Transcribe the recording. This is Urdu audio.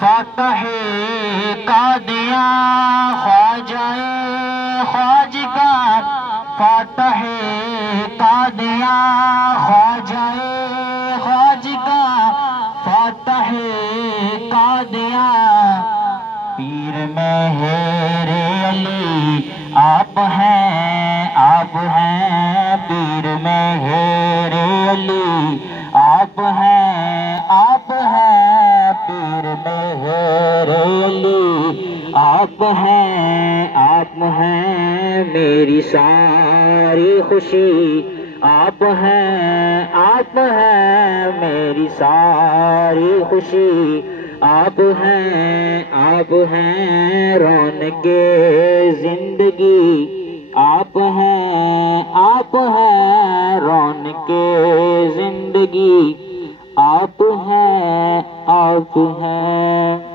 فاتح قادیاں خواجہ خواجگاں، فاتح قادیاں خواجہ خواجگاں، فاتح قادیاں، پیر مہر علی آپ ہیں، آپ ہیں، پیر مہر علی آپ ہیں، آپ ہیں، پیر مہر علی آپ ہیں، آپ ہیں، میری ساری خوشی آپ ہیں، آپ ہیں، میری ساری خوشی آپ ہیں، آپ ہیں، رونق زندگی آپ ہیں، آپ ہیں، رونق زندگی آپ ہیں، آپ ہیں۔